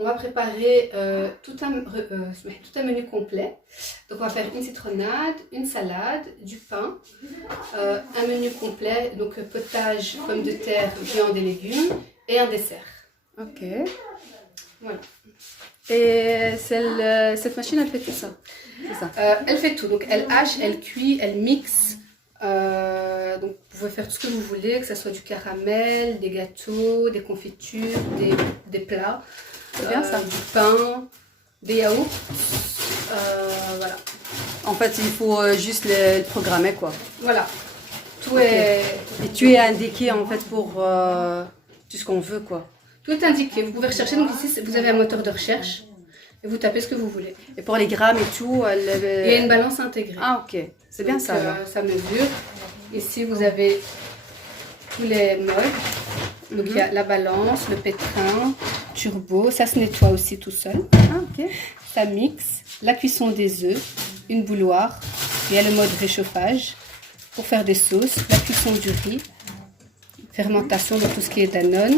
on va préparer tout un menu complet. Donc on va faire une citronnade, une salade, du pain, un menu complet, donc potage, pommes de terre, viande et légumes, et un dessert. Ok. Voilà. Et cette machine, elle fait tout ça. C'est ça. Elle fait tout, donc elle hache, elle cuit, elle mixe. Donc vous pouvez faire tout ce que vous voulez, que ce soit du caramel, des gâteaux, des confitures, des plats. C'est bien ça. Du pain, des yaourts. Voilà. En fait, il faut juste le programmer, quoi. Voilà. Tout Ok. est... Et tu es indiqué, en fait, pour tout ce qu'on veut, quoi. Tout est indiqué. Vous pouvez rechercher. Donc ici, vous avez un moteur de recherche. Et vous tapez ce que vous voulez. Et pour les grammes et tout, Il y a une balance intégrée. Ah, ok. C'est bien Donc, ça, alors. ça mesure. Ici, vous avez tous les modes. Donc il y a la balance, le pétrin, turbo. Ça se nettoie aussi tout seul. Ah, ok. Ça mixe. La cuisson des œufs. Une bouilloire. Il y a le mode réchauffage pour faire des sauces. La cuisson du riz. Fermentation de tout ce qui est Danone.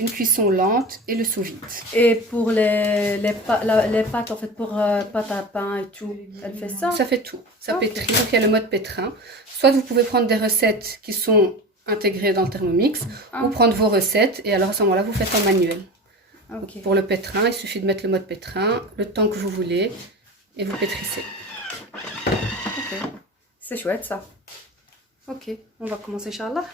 Une cuisson lente et le sous-vide. Et pour les pâtes, en fait, pour pâte à pain et tout, elle fait ça? Ça fait tout. Ça Ok. pétrit. Donc il y a le mode pétrin. Soit vous pouvez prendre des recettes qui sont intégrées dans le Thermomix ou prendre vos recettes et alors à ce moment-là vous faites en manuel. Ok. Pour le pétrin, il suffit de mettre le mode pétrin, le temps que vous voulez et vous pétrissez. Ok. C'est chouette, ça. Ok. On va commencer, Inch'Allah.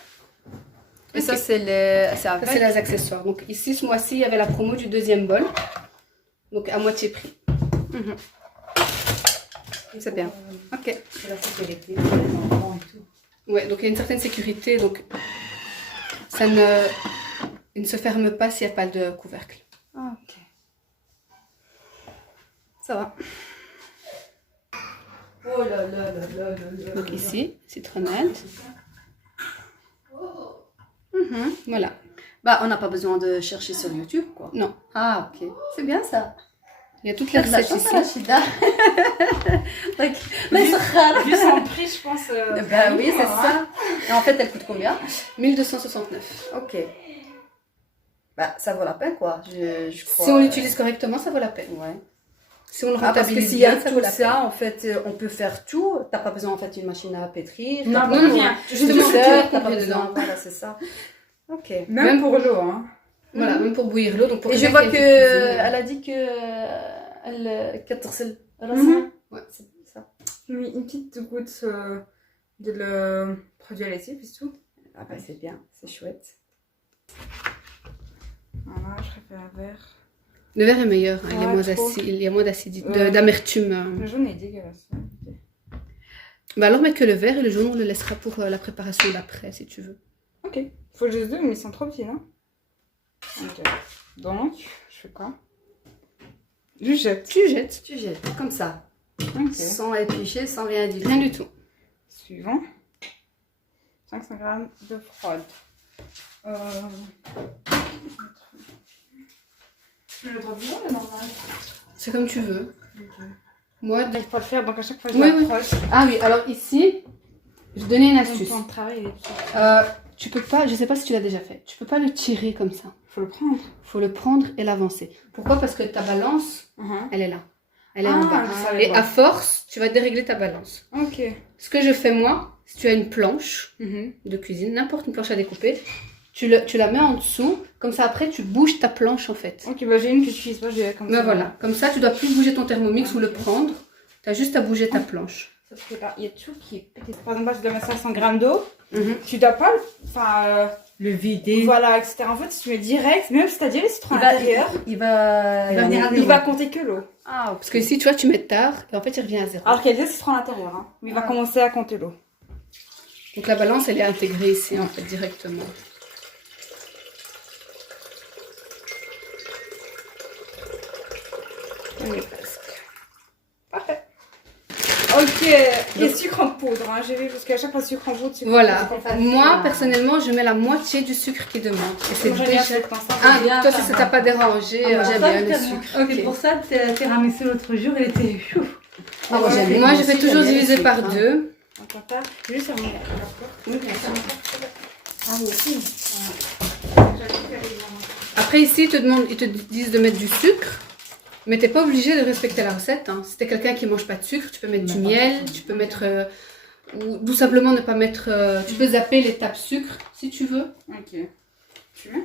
Et Ok. ça, c'est Ça, avec. c'est les accessoires. Donc ici, ce mois-ci, il y avait la promo du deuxième bol. Donc à moitié prix. Mhm. C'est bien. Ok. Ouais, donc il y a une certaine sécurité. Donc il ne se ferme pas s'il n'y a pas de couvercle. Ah, ok. Ça va. Oh là là là là là. Donc ici, citronnade. Mhm. Voilà. Bah, on n'a pas besoin de chercher sur YouTube, quoi. Non, Ah, ok. C'est bien ça. il y a toutes les T'as de la recettes chance, ici. Rachida. Like, mais c'est rare. Vu son prix, je pense. Bah oui, c'est ça. Et en fait, elle coûte combien? 1269. Ok. Bah, ça vaut la peine, quoi. Je crois. Si on l'utilise correctement, ça vaut la peine. Ouais. Si on le Ah, parce que rentabilise s'il y a bien, ça vaut tout la ça, en fait, on peut faire tout. T'as pas besoin, en fait, d'une machine à pétrir. Non, T'as non, pas non, besoin- rien. Justement, Tout tout seul, est t'as pas compris besoin. dedans. Voilà, c'est ça. Ok. Même pour l'eau, hein. Voilà, même pour bouillir l'eau. Donc pour Et je quelqu'un vois qui que a une cuisine, elle a dit que elle 14 Mhm. Ouais. c'est ça. Oui, une petite goutte de le produit laitier, puis c'est tout. Ah bah c'est bien, c'est chouette. Voilà, je préfère un verre. Le verre est meilleur, hein, il y a Ouais, moins trop. il y a moins d'acidité, Ouais. d'amertume. Hein. Le jaune est dégueulasse. Bah alors mets que le verre et le jaune on le laissera pour la préparation d'après si tu veux. Ok. Faut juste deux, mais ils sont trop petits, non? Ok. Donc, je fais quoi? Je jette. Tu jettes. Tu jettes comme ça, Ok. sans éplucher, sans rien du tout. Rien du tout. Suivant. 500 g de fraude. Je le droit bien, le normal. C'est comme tu veux. Moi, Il faut le faire, donc à chaque fois je Oui, oui. l'approche. ah oui, alors ici, je vais te donner une Mon astuce. temps de travail, il est petit. Tu peux pas, je sais pas si tu l'as déjà fait, tu peux pas le tirer comme ça. Faut le prendre. Faut le prendre et l'avancer. Pourquoi? Parce que ta balance, elle est là. Elle est en bas. je savais Et pas. à force, tu vas dérégler ta balance. Ok. Ce que je fais moi, si tu as une planche Mhm. de cuisine, n'importe une planche à découper, tu la mets en dessous, comme ça après tu bouges ta planche en fait. Ok, bah j'ai une que j'utilise pas, je vais comme Mais ça. voilà, comme ça tu dois plus bouger ton thermomix ou le prendre, tu as juste à bouger ta planche. Parce que là, il y a tout qui est pété. Par exemple, là, je dois mettre 500 g d'eau. Mhm. Tu dois pas Le vider. voilà, etc. En fait, si tu mets direct, même si t'as déjà les citrons Il à va, l'intérieur, il va venir à il va compter que l'eau. Ah, Parce que ici tu vois tu mets tard et en fait il revient à zéro. Alors qu'il y a déjà les citrons à l'intérieur. Hein. Mais il va Ah. commencer à compter l'eau. Donc la balance elle est intégrée ici en fait directement. On y est presque. Parfait. Ok. Et sucre en poudre. Hein. J'ai vu parce qu'à chaque fois sucre en poudre. Sucre Voilà, en poudre. moi personnellement je mets la moitié du sucre qui demande. Et c'est Moi, j'aime bien déjà... sucre dans ça. Ah, bien toi ça, si ça t'a pas dérangé, Ah, moi, j'aime bien le sucre. C'est pour ça que tiramisu l'autre jour, il était chou. Ah, moi, j'aime bien. Moi je Moi fais aussi, toujours j'aime bien diviser le par sucre, hein. deux. On va pas. Juste sur mon. Oui. Ah oui, aussi. Après ici, ils te disent de mettre du sucre, mais t'es pas obligé de respecter la recette. Hein. Si t'es quelqu'un qui mange pas de sucre, tu peux mettre du miel, tu peux mettre... ou tout simplement ne pas mettre... tu peux zapper l'étape sucre, si tu veux. Ok. Tu mets?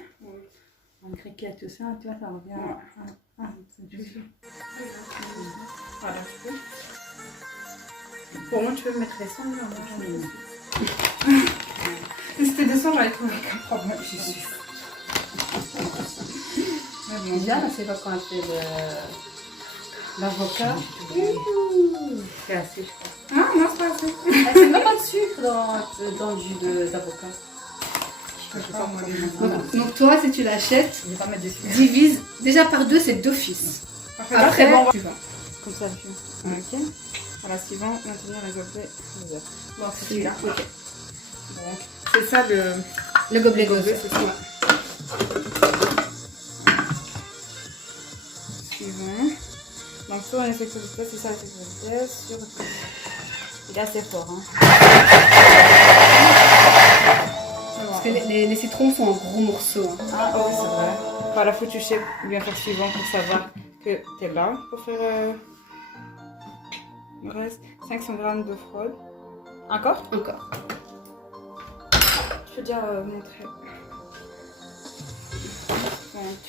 En cricket, tout ça, tu vois, ça revient. Ouais. C'est juste. Voilà, je peux. Pour moi, tu peux mettre les sons. Si c'était des sons, j'aurais trouvé aucun problème, je suis sûre. Bien, c'est pas quand elle fait l'avocat. C'est assez, je crois. Ah non, c'est pas assez. C'est même pas de sucre dans le jus d'avocat. Je sais pas, moi, Donc toi, si tu l'achètes, Je vais pas mettre des sucres. divise déjà par 2, c'est d'office. Après, bon, tu vas. comme ça, je fais. Ok. Voilà, suivant, maintenir les objets. Bon, c'est celui-là. Ok. Donc, c'est ça Le gobelet d'eau, gobelet, c'est c'est ça. ça. Suivant. Donc, sur une section de vitesse, c'est ça la section de vitesse. Sur... Il est assez fort. Hein. Parce que les citrons sont en gros morceaux. Hein. Ah, oh, c'est vrai. Voilà, faut toucher bien faire suivant pour savoir que t'es là pour faire. Il me reste 500 grammes de fraude. Encore? Encore. Je peux déjà montrer. Donc.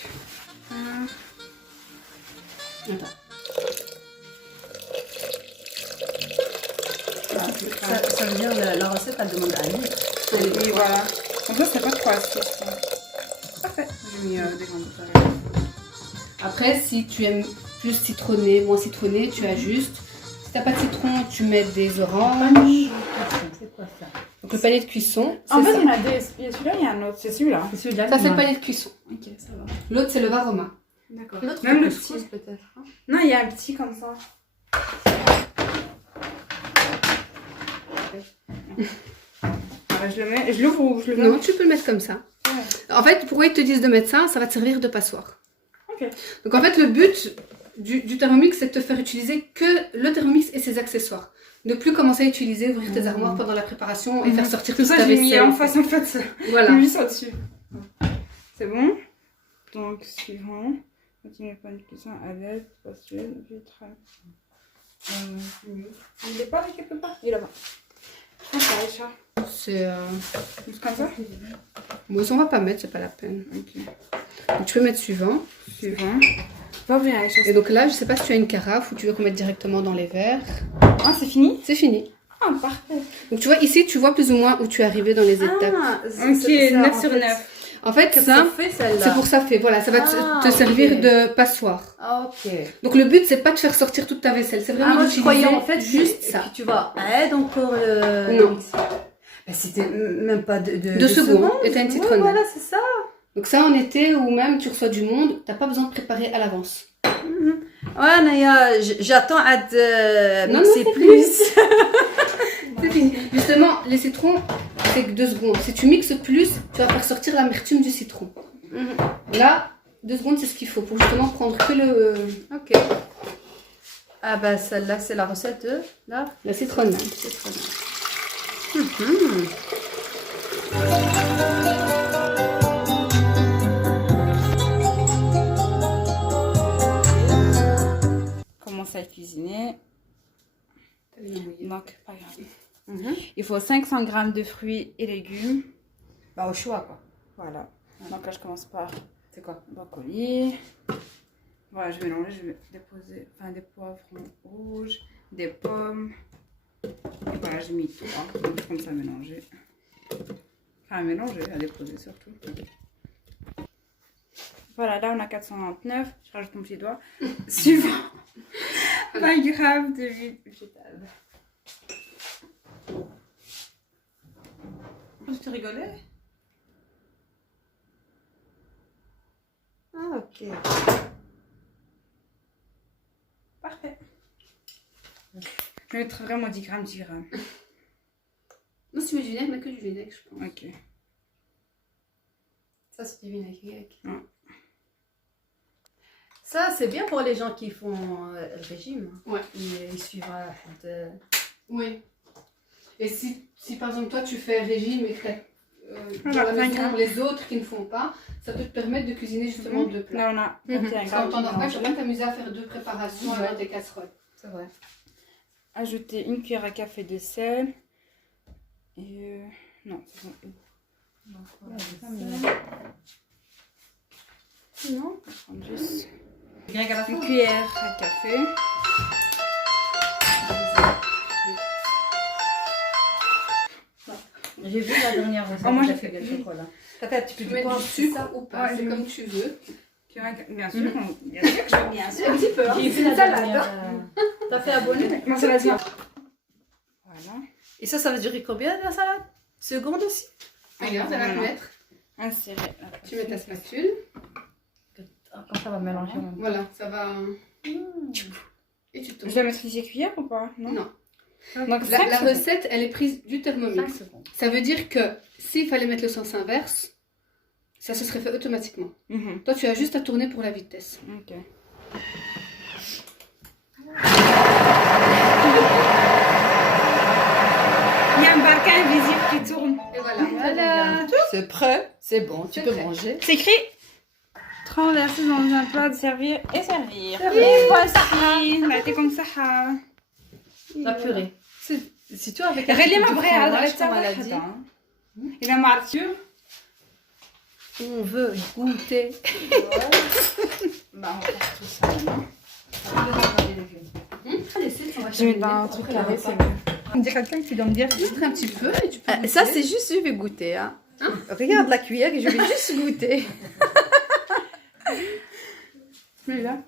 Attends. Ça veut dire la recette, elle demande un litre. Oui, voilà. Comme ça, c'est pas trop acide. Parfait. J'ai mis des grandes bouteilles. Après, si tu aimes plus citronné, moins citronné, tu ajustes. Si t'as pas de citron, tu mets des oranges. C'est quoi ça? Donc le panier de cuisson, c'est En fait, ça. il y en a deux. Il y a celui-là, il y a un autre. C'est celui-là. C'est celui-là. Ça, c'est le panier de cuisson. Ok, ça va. L'autre, c'est le varoma. D'accord. L'autre, Même le couscous, petit. peut-être. Hein. Non, il y a un petit comme ça. Alors, je le mets. Je l'ouvre ou je le mets? Non, tu peux le mettre comme ça. En fait, pourquoi ils te disent de mettre ça? Ça va te servir de passoire. Ok. Donc en fait, le but du Thermomix, c'est de te faire utiliser que le Thermomix et ses accessoires. Ne plus commencer à utiliser, ouvrir tes armoires pendant la préparation et faire sortir Tout toute ça, ta j'ai mis vaisselle. en face ça. Voilà. J'ai mis ça dessus. C'est bon? Donc, suivant. Continuez pas une cuisson à l'aise, spatiale, vitrage. Il est pas là quelque part? Il est là-bas. Ah, ça, Aïcha. C'est... Juste comme ça? Bon, on va pas mettre, c'est pas la peine. Ok. Donc, tu peux mettre suivant. Suivant. Va ouvrir, Aïcha. Et donc là, je sais pas si tu as une carafe ou tu veux qu'on mette directement dans les verres. Ah, c'est fini? C'est fini. Ah, parfait. Donc tu vois, ici, tu vois plus ou moins où tu es arrivé dans les étapes. Ok, 9 sur 9. En fait, Qu'est-ce ça, que ça fait, celle-là? c'est pour ça fait. Voilà, ça va te Ah, servir ok. de passoire. Ah, ok. Donc le but, c'est pas de faire sortir toute ta vaisselle. C'est vraiment Moi, je d'utiliser croyais en fait juste que ça. tu vas aide encore le Non. mix. Ben, c'était même pas de 2 secondes. Et t'as une Ouais, citronnelle. voilà, c'est ça. Donc ça, en été ou même tu reçois du monde, t'as pas besoin de préparer à l'avance. Ouais, Naya, j'attends à te Non, mixer c'est plus. C'est fini. Justement, les citrons, c'est que 2 secondes. Si tu mixes plus, tu vas faire sortir l'amertume du citron. Là, 2 secondes, c'est ce qu'il faut pour justement prendre que Ok. Ah bah celle-là, c'est la recette de là. la citronnade. Commence à cuisiner. Donc, pas grave. Il faut 500 grammes de fruits et légumes. Bah au choix quoi. Voilà. Donc là, je commence par C'est quoi? brocoli. Voilà, je mélange. Je vais déposer des poivrons rouges, des pommes. Et voilà, j'ai mis tout. Hein. Donc, je commence à mélanger. Enfin, à mélanger, à déposer surtout. Voilà, là, on a 499. Je rajoute mon petit doigt. Suivant. 20 grammes de huile végétale. Tu rigolais? Ah ok. Parfait. Je vais mettre vraiment 10 grammes, 10 grammes. Non, si tu mets du vinaigre, mais que du vinaigre, je pense. Ok. Ça, c'est du vinaigre grec. Ça c'est bien pour les gens qui font le régime. Ouais. Ils suivent à fond de... Oui. Et si par exemple toi tu fais un régime et que dans la maison, les autres qui ne font pas, ça peut te permettre de cuisiner justement deux plats. Là, on a Parce qu'en temps normal, tu vas pas t'amuser à faire deux préparations avec des casseroles. C'est vrai. Ajouter une cuillère à café de sel. Et non, c'est bon. Non, on va prendre juste une cuillère à café. J'ai vu la dernière recette. Oh, moi, j'ai j'ai fait fait du chocolat. Tu peux mettre du sucre ou pas, c'est comme tu veux. Bien sûr, bien sûr que je veux bien sûr. Un petit peu. J'ai vu la dernière. T'as fait abonner? Moi, ça va bien. Voilà. Et ça va durer combien la salade? Seconde aussi? Regarde, elle va te mettre. Insérer. Tu mets ta spatule. Quand ça va mélanger. Voilà, ça va. Et tu tournes. Je dois mettre les cuillères ou pas? Non. Donc, La recette, elle est prise du 5 Thermomix. secondes. Ça veut dire que s'il fallait mettre le sens inverse, ça se serait fait automatiquement. Toi, tu as juste à tourner pour la vitesse. Ok. Il y a un barquin invisible qui tourne. Et voilà. C'est prêt, c'est bon, tu C'est peux prêt. manger. C'est écrit traverser dans un plat de servir et servir. Et voici. Bah, t'es comme ça. La purée. Si tu as avec Regarde ma du vraie fromage, comme elle a dit, Il a Arthur. on veut goûter. Bah, on va faire tout ça maintenant. Je vais dans un truc carré, c'est mieux. On dirait quelqu'un qui doit me dire. Juste un petit peu et tu peux. Ça, c'est juste, je vais goûter. Hein. Regarde la cuillère et je vais juste goûter. Mais là.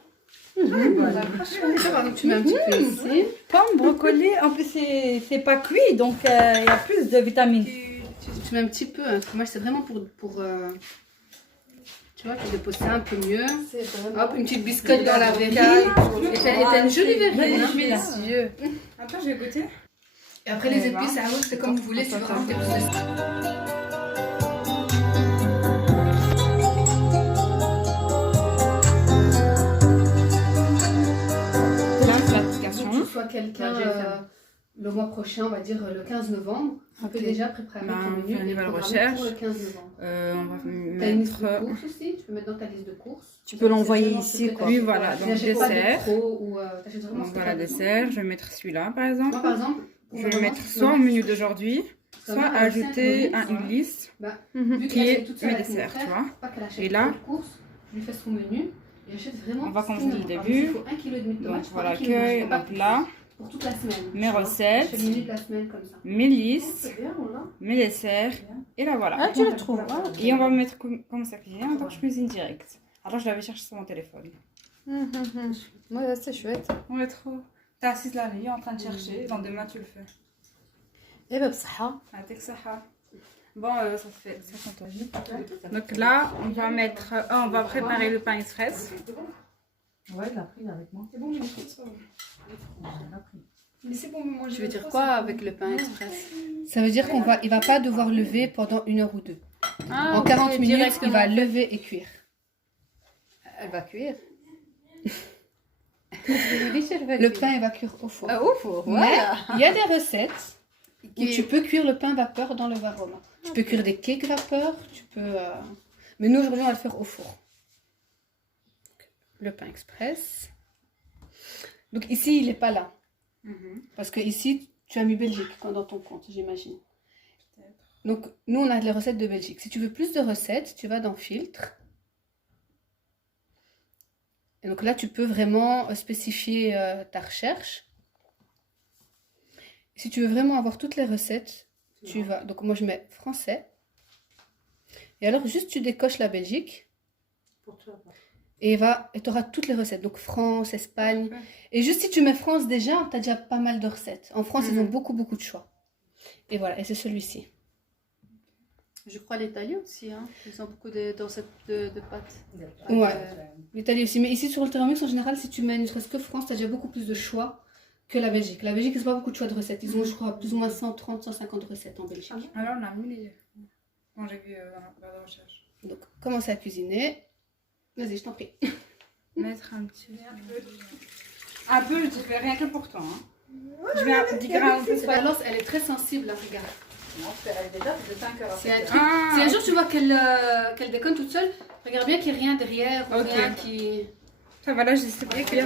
Voilà. Donc, tu mets un petit peu ici. Pomme, brocoli, en plus c'est pas cuit, donc il y a plus de vitamines. Tu mets un petit peu. Hein. Moi, c'est vraiment pour tu vois, tu déposes ça un peu mieux. Hop, une petite biscotte dans la verrine. Et t'as une jolie verrine. Hein. Messieurs. Attends, je vais goûter. Et après, les épices, ça roule, c'est comme vous voulez. Si vous rajoutez plus de tu sois quelqu'un le mois prochain, on va dire le 15 novembre, tu peux déjà préparer ton on menu fait une et nouvelle programmer recherche. pour le 15 novembre. On va Tu as une liste de mettre. courses aussi, tu peux mettre dans ta liste de courses. Tu peux l'envoyer C'est vraiment ici, ce que quoi. t'achètes. Oui, voilà, Tu donc n'achètes pas de dessert. trop ou t'achètes vraiment ce Donc que voilà, t'as besoin. dessert. Je vais mettre celui-là par exemple. Moi, par exemple, pour Je le vais moment, mettre tu peux soit au mettre menu ce que d'aujourd'hui, Ça soit va, elle ajouter sait, un elle une liste. Vu qui qu'elle est est toute seule mes avec mon desserts, frère, tu vois. pas qu'elle achète Et là, trop de courses, je lui fais son menu et achète vraiment. On va ce qu'il commencer me le faut. début. Il faut 1,5 kg de tomates. Donc je voilà, prends 1 kg, je accueil, fais pas donc plus. là, Pour toute la semaine. mes tu vois. recettes. Je fais le menu de la semaine comme ça. mes listes, C'est bien, on l'a. mes desserts, et là voilà. Ah, tu le trouves. Et on va mettre comme ça cuisiner en tant que je cuisine direct. Alors je l'avais cherché sur mon téléphone. Ouais, c'est chouette. Ouais, trop. T'es assise là, Léa, en train de chercher. Le lendemain, tu le fais. Et ben, ça. Ah, t'es que ça. Bon, ça fait 50 ans. Donc là, on va mettre, on va préparer le pain express. Ouais, il a pris avec moi. C'est bon, j'ai pris ça. Mais c'est bon, moi Tu veux dire quoi avec le pain express? Ça veut dire qu'il va pas devoir lever pendant 1 heure ou 2. Ah, En 40 minutes, il va lever et cuire. Elle va cuire. Le pain, il va cuire au four. Au four, Mais voilà. il y a des recettes où tu peux cuire le pain vapeur dans le varoma. Tu peux cuire des cakes vapeur, tu peux... Mais nous, aujourd'hui, on va le faire au four. Le pain express. Donc ici, il n'est pas là. Parce que ici, tu as mis Belgique dans ton compte, j'imagine. Donc, nous, on a les recettes de Belgique. Si tu veux plus de recettes, tu vas dans Filtre. Et donc là, tu peux vraiment spécifier ta recherche. Si tu veux vraiment avoir toutes les recettes, tu vas... Donc moi, je mets français. Et alors, juste tu décoches la Belgique. Et tu auras toutes les recettes. Donc France, Espagne. Et juste si tu mets France déjà, tu as déjà pas mal de recettes. En France, ils ont beaucoup, beaucoup de choix. Et voilà, et c'est celui-ci. Je crois l'Italie aussi, hein. Ils ont beaucoup de recettes de pâtes. Ouais, l'Italie aussi. Mais ici, sur le Thermomix, en général, si tu mets ne serait-ce que France, tu as déjà beaucoup plus de choix que la Belgique. La Belgique, ils n'ont pas beaucoup de choix de recettes. Ils ont, je crois, plus ou moins 130, 150 recettes en Belgique. Alors on a mis les. Quand j'ai vu dans la recherche. Donc, commencez à cuisiner. Vas-y, je t'en prie. Mettre un petit. Un peu, je dirais rien que pour toi. Hein. Je vais dire un peu La balance, elle est très sensible, là, regarde. C'est un truc. Si un jour tu vois qu'elle déconne toute seule, regarde bien qu'il n'y ait rien derrière ou Ok. rien qui. Ça va, là, je sais pas. Les petits.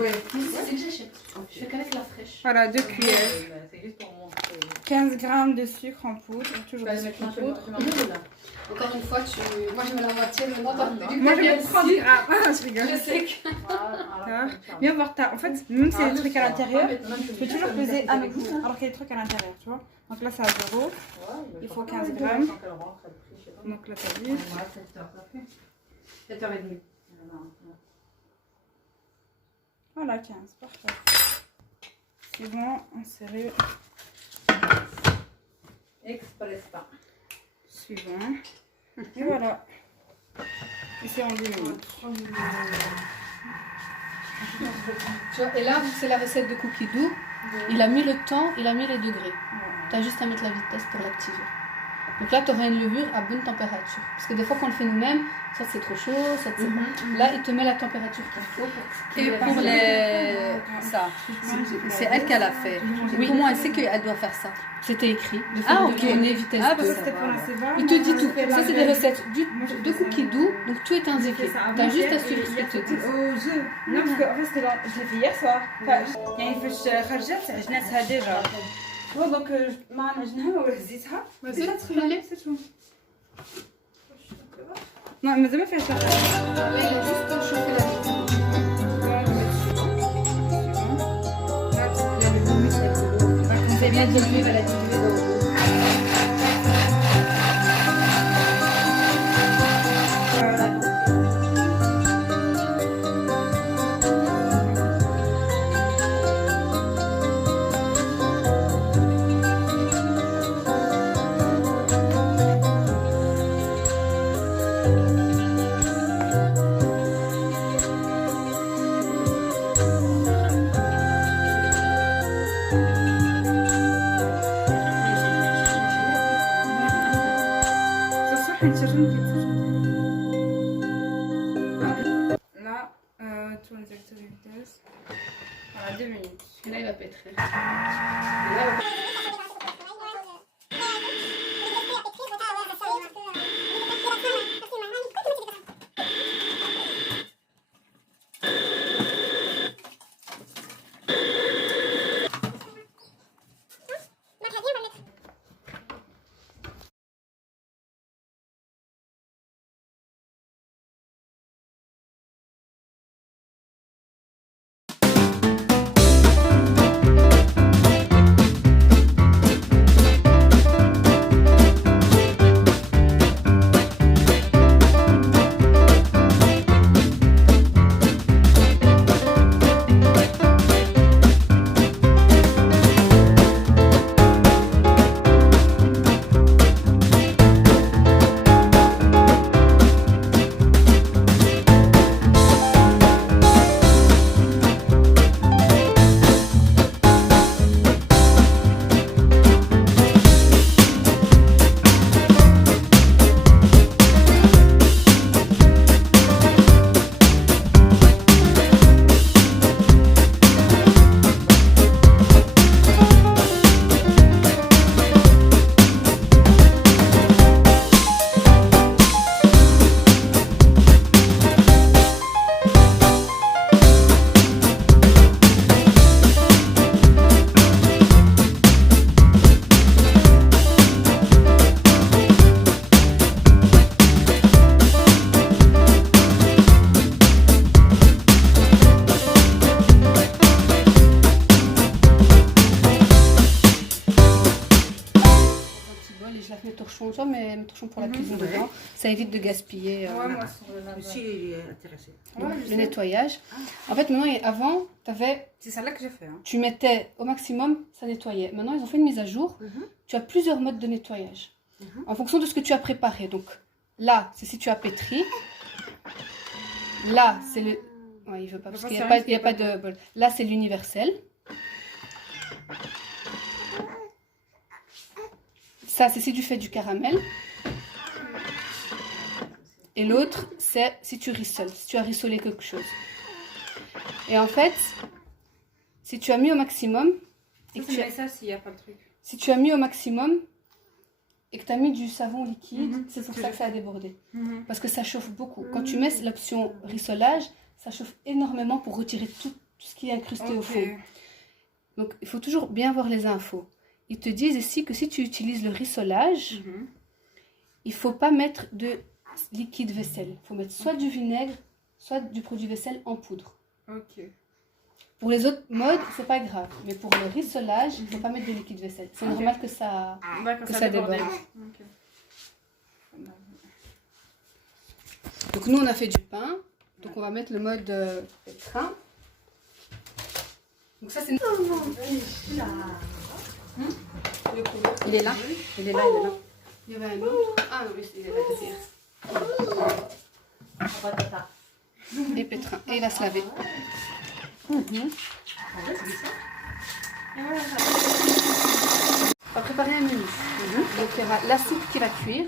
Ouais. C'est que j'achète. Je fais qu'avec la fraîche. Voilà, 2 cuillères. 15 grammes de sucre en poudre. Toujours du sucre en poudre. Encore une fois, moi je mets la moitié, maintenant t'as Moi, je mets 30 grammes. Ah, je rigole. Je sais que. Viens voir ta. En fait, même s'il y a des trucs à l'intérieur, tu peux toujours peser avec vous alors qu'il y a des trucs à l'intérieur, tu vois. Donc là, c'est à 0. Il faut 15 grammes. Donc là, t'as vu. 7h30. Voilà, 15. Parfait. Suivant, en serrure. Express pas. Suivant. Et voilà. Et c'est en 10 minutes. Tu vois, et là, vu que c'est la recette de cookie doux, il a mis le temps, il a mis les degrés. Tu as juste à mettre la vitesse pour l'activer. Donc là, tu auras une levure à bonne température. Parce que des fois, quand on le fait nous-mêmes, soit c'est trop chaud, soit c'est pas. Là, il te met la température qu'il faut pour Et pour les... ça, c'est elle qui l'a fait. Oui. Comment elle sait qu'elle doit faire ça? C'était écrit. Ah, ok. Vitesse Ah, de- parce que C'était pour la sévère. Il te dit tout. Ça, c'est des recettes de cookies doux. Donc, tout est indiqué. Tu as juste à suivre ce qu'il te dit. Au jeu. Non, parce qu'en fait, c'était je l'ai fait hier soir. يعني فاش خرجت عجنتها ديجا. دونك ما عجنها وهزيتها. C'est tout. Non, mais زعما فيها شي Là, il a juste chauffé la vitesse. C'est bien dilué, elle a dilué dans l'eau. Là, tourne directeur de vitesse. Voilà, 2 minutes. Et là, il va pétrir. Je la fais torchon, toi, mais torchon pour la cuisine dedans. Ça évite de gaspiller Ouais, moi, sur le Aussi, il est intéressé. le nettoyage. En fait, maintenant, avant, C'est celle-là que j'ai fait. Hein. tu mettais au maximum, ça nettoyait. Maintenant, ils ont fait une mise à jour. Tu as plusieurs modes de nettoyage en fonction de ce que tu as préparé. Donc là, c'est si tu as pétri. Là, c'est le. Ouais, il veut pas parce qu'il n'y a pas de bol. Là, c'est l'universel. Ça, c'est si tu fais du caramel. Et l'autre, c'est si tu rissoles, si tu as rissolé quelque chose. Et en fait, Si tu as mis au maximum, et que Ça, tu c'est as- mais ça s'il n'y a pas de truc. si tu as mis au maximum et que tu as mis du savon liquide, Mhm. c'est pour Que ça je que ça a débordé. Mhm. Parce que ça chauffe beaucoup. Quand tu mets l'option rissolage, ça chauffe énormément pour retirer tout ce qui est incrusté au Ok. fond. Donc, il faut toujours bien voir les infos. Ils te disent ici que si tu utilises le rissolage, Mhm. il ne faut pas mettre de liquide vaisselle. Il faut mettre soit du vinaigre, soit du produit vaisselle en poudre. Ok. Pour les autres modes, c'est pas grave. Mais pour le rissolage, il ne faut pas mettre de liquide vaisselle. C'est normal que ça... D'accord, Que ça ça déborde. déborde. Ok. Donc nous, on a fait du pain. Donc on va mettre le mode pétrin. Donc ça, c'est... Oh Il est là. Il est là, il est là. Il y avait un autre. Ah oui, il est là derrière. Et pétrin. Et il va se laver. On va préparer un menu. Donc il y aura la soupe qui va cuire.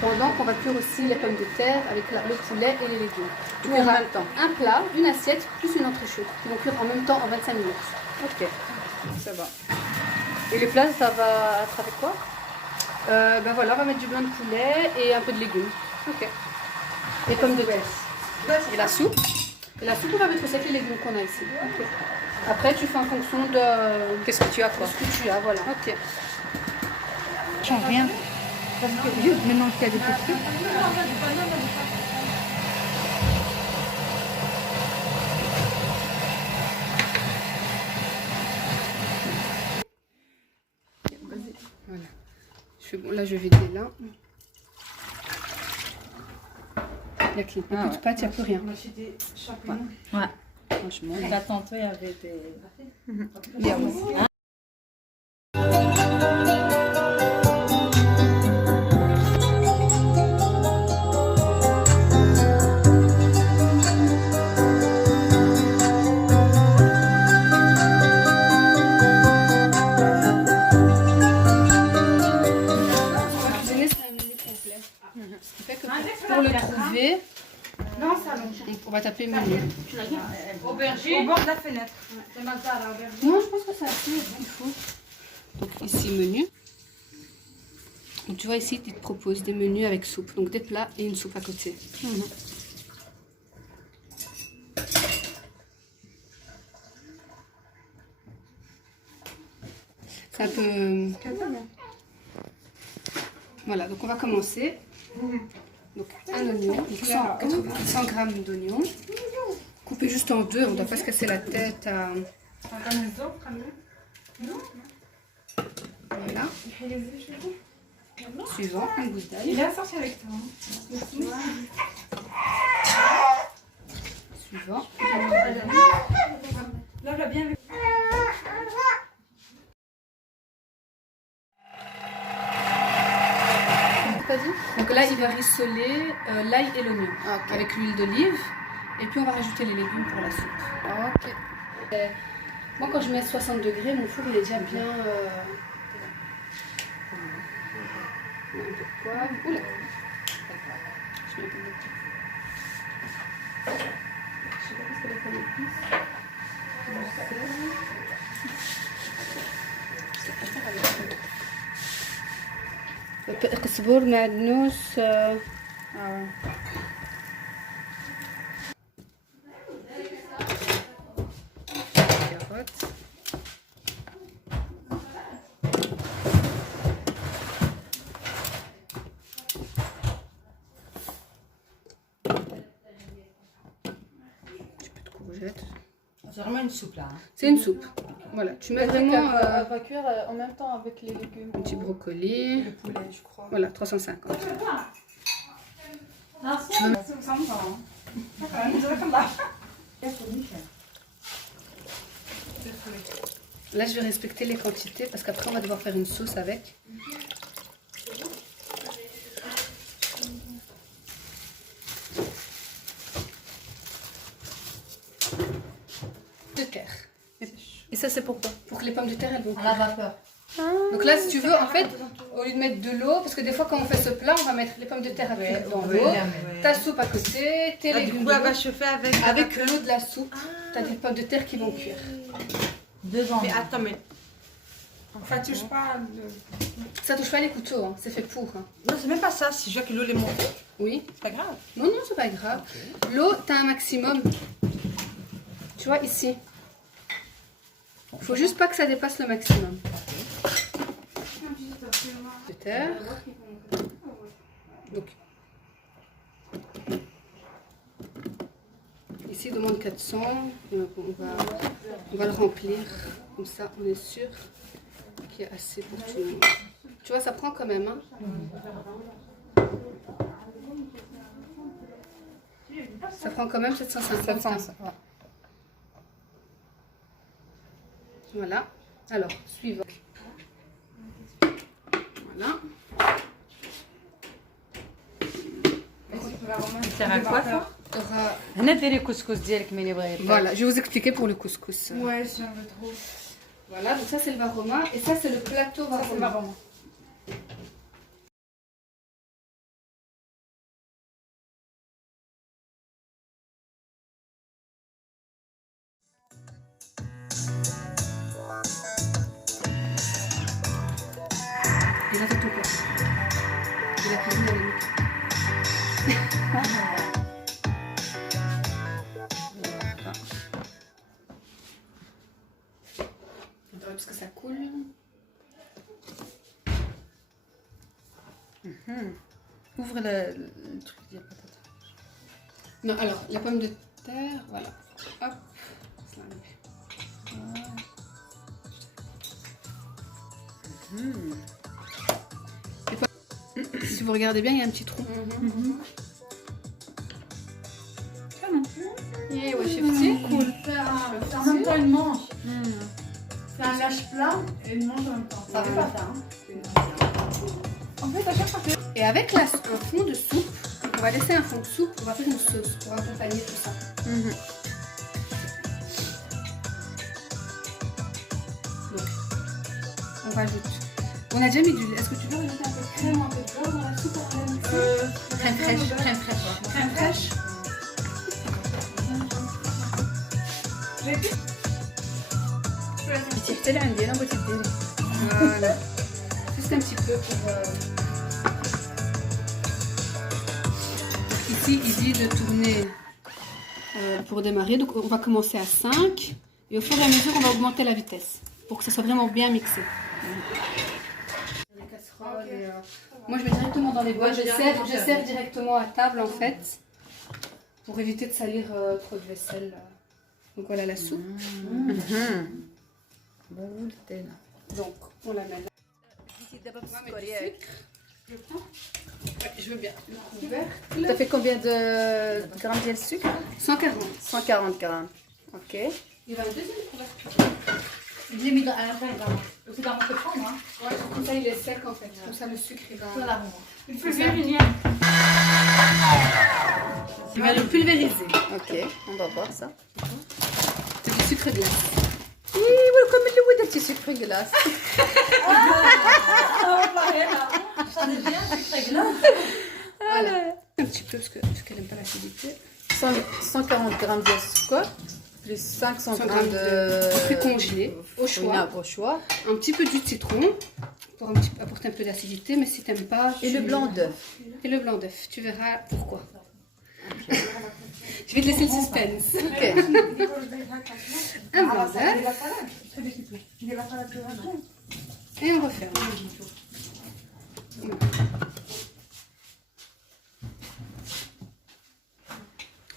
Pendant qu'on va cuire aussi les pommes de terre avec le poulet et les légumes. Tout Il y en aura même temps. un plat, une assiette, plus une entrée chaude. Qui vont cuire en même temps en 25 minutes. Ok. Ça va. Et le plat, ça va être avec quoi? Ben voilà, on va mettre du blanc de poulet et un peu de légumes. Ok. Et pommes de terre. Et la soupe. Et la soupe, on va mettre aussi avec les légumes qu'on a ici. Après, tu fais en fonction de Qu'est-ce que tu as, quoi? ce que tu as, voilà. Ok. change rien. Parce que juste maintenant qu'il y a des petits trucs. Voilà. Bon, là, je vais vider là. Il n'y a plus de pâte, il n'y a plus rien. On a acheté des champignons. Franchement. Là, tantôt, il y avait des. Il y a aussi. On va cuisiner, c'est un menu complet. Ce qui fait que pour le trouver, Non, ça non. on va taper menu. Aubergine. Au bord de la fenêtre. C'est mal ça, là, aubergine. Non, je pense que c'est assez ce qu'il faut. Donc ici, menu. Donc tu vois ici, ils te proposent des menus avec soupe. Donc des plats et une soupe à côté. C'est un peu... Voilà, donc on va commencer. Donc un oignon, donc 100 grammes d'oignon. Coupé juste en deux, on ne doit pas se casser la tête à... Voilà. Suivant, une gousse d'ail. Il est sorti avec toi. Suivant. Là, je l'ai bien vu. Donc là, il va rissoler l'ail et l'oignon avec l'huile d'olive. Et puis on va rajouter les légumes pour la soupe. Ok. Moi, quand je mets 60 degrés, mon four il est déjà bien. Un peu de poivre. Oula. Je mets un peu de poivre. Je sais pas parce qu'elle a pas d'épices. قزبر معدنوس Carotte. courgettes. C'est vraiment une soupe là. C'est une soupe. Voilà, tu mets vraiment Elle va cuire en même temps avec les légumes. un petit brocoli. Le poulet, je crois. Voilà, 350. Là, je vais respecter les quantités parce qu'après, on va devoir faire une sauce avec. De terre. Et ça, c'est pourquoi? Pour que les pommes de terre, elles vont À la cuire. vapeur. Donc là, si tu veux, en fait, au lieu de mettre de l'eau, parce que des fois, quand on fait ce plat, on va mettre les pommes de terre à cuire dans l'eau, ta soupe à côté, tes Du légumes coup, elle va dedans. chauffer avec. Avec l'eau de la soupe, tu as des pommes de terre qui vont cuire. 2 ans. Mais attends, mais. Ça touche pas le. Ça touche pas les couteaux, hein. C'est fait pour. Hein. Non, c'est même pas ça. Si je vois que l'eau est montée, Oui. c'est pas grave. Non, non, c'est pas grave. L'eau, t'as un maximum. Tu vois, ici. Faut juste pas que ça dépasse le maximum. Terre. Donc, ici, il demande 400. Donc on va le remplir. Comme ça, on est sûr qu'il y a assez pour tout le monde. Tu vois, ça prend quand même. Hein. Ça prend quand même 750. Hein. Voilà. Alors, suivant. Voilà. Ça sert à quoi ça? Voilà, je vais vous expliquer pour le couscous. Ouais, j'en veux trop. Voilà, donc ça c'est le varoma et ça c'est le plateau varoma. Ça, c'est marrant. Et là, fait tout quoi. Et la cuisine, elle est nickel. Voilà. Attends, parce que ça coule. Ouvre le truc de la patate. Non, alors, la pomme de terre, voilà. Hop. Ça arrive. Si vous regardez bien, il y a un petit trou. Et ouais, chef, Cool. C'est en même temps une manche. C'est un lâche plat et une manche en même temps. Ça fait pas ça. Hein. En fait, à chaque fois que. Et avec un fond de soupe, on va laisser un fond de soupe, on va faire une sauce pour accompagner tout ça. Donc, on rajoute. On a déjà mis du lait. Est-ce que tu veux rajouter un peu de crème ou un peu de beurre dans la soupe avant de mixer? Crème fraîche. Crème fraîche. Crème fraîche. Voilà. Juste un petit peu pour... Ici, il dit de tourner pour démarrer. Donc, on va commencer à 5. Et au fur et à mesure, on va augmenter la vitesse pour que ça soit vraiment bien mixé. Les casseroles et, moi, je vais directement dans les boîtes. Je sers directement à table, en fait, pour éviter de salir trop de vaisselle. Donc, voilà la soupe. Donc, on la met là. On va mettre du sucre. Ouais, je veux bien. Le couvercle. Ça fait combien de grammes de sucre? 140. 140 grammes. Ok. Il va un deuxième couvercle. Je l'ai mis à l'intérieur. C'est dans votre prendre. Hein. Ouais, comme ça il est sec en fait. Comme ça le sucre il va. Voilà. Il faut venir. Il va le pulvériser. Ok, on va voir ça. C'est du sucre glace. Oui, welcome to the petit sucre glace. Voilà. Un petit peu parce qu'elle n'aime pas l'acidité. 140 grammes de sucre, plus 500 grammes de fruits congelés au choix. Au choix. Un petit peu de jus de citron pour apporter un peu d'acidité, mais si tu n'aimes pas. Et le blanc d'œuf. Et le blanc d'œuf. Tu verras pourquoi. Je vais te laisser le suspense. Ok. Un blanc d'œuf. Et on referme.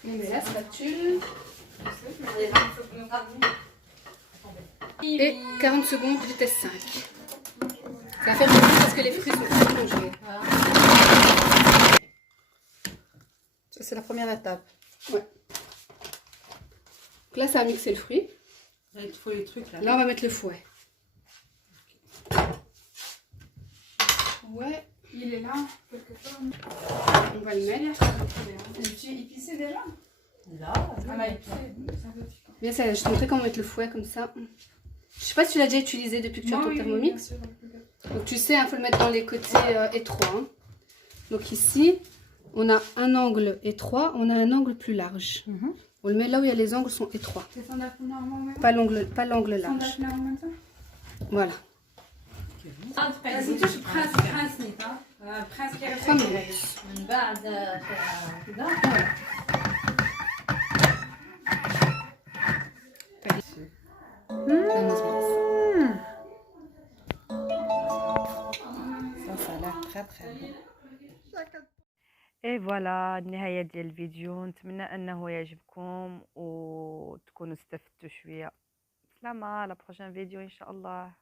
On met la spatule. Et 40 secondes, vitesse 5. Ça va faire du bruit parce que les fruits sont congelés. Ça, c'est la première étape. Ouais. Donc là, ça a mixé le fruit. Il te faut les trucs là. Là, on va mettre le fouet. Ouais. Il est là, quelque part. On va le mettre. Tu es épicé déjà? Là, Ah là, épicé. Bien, ça, je te montrer comment mettre le fouet comme ça. Je sais pas si tu l'as déjà utilisé depuis que tu as ton Thermomix. Donc tu sais, il faut le mettre dans les côtés étroits. Hein. Donc ici, on a un angle étroit, on a un angle plus large. On le met là où il y a les angles sont étroits. C'est sandales normaux, Pas l'angle large. sandales normaux, ça. Voilà. Vas-y, touche prince نيت prince qui 3 minutes. من بعد كده Ça a l'air très très bon. اي فوالا النهايه ديال الفيديو، نتمنى انه يعجبكم وتكونوا استفدتوا شويه. سلامه، على بروشان فيديو ان شاء الله.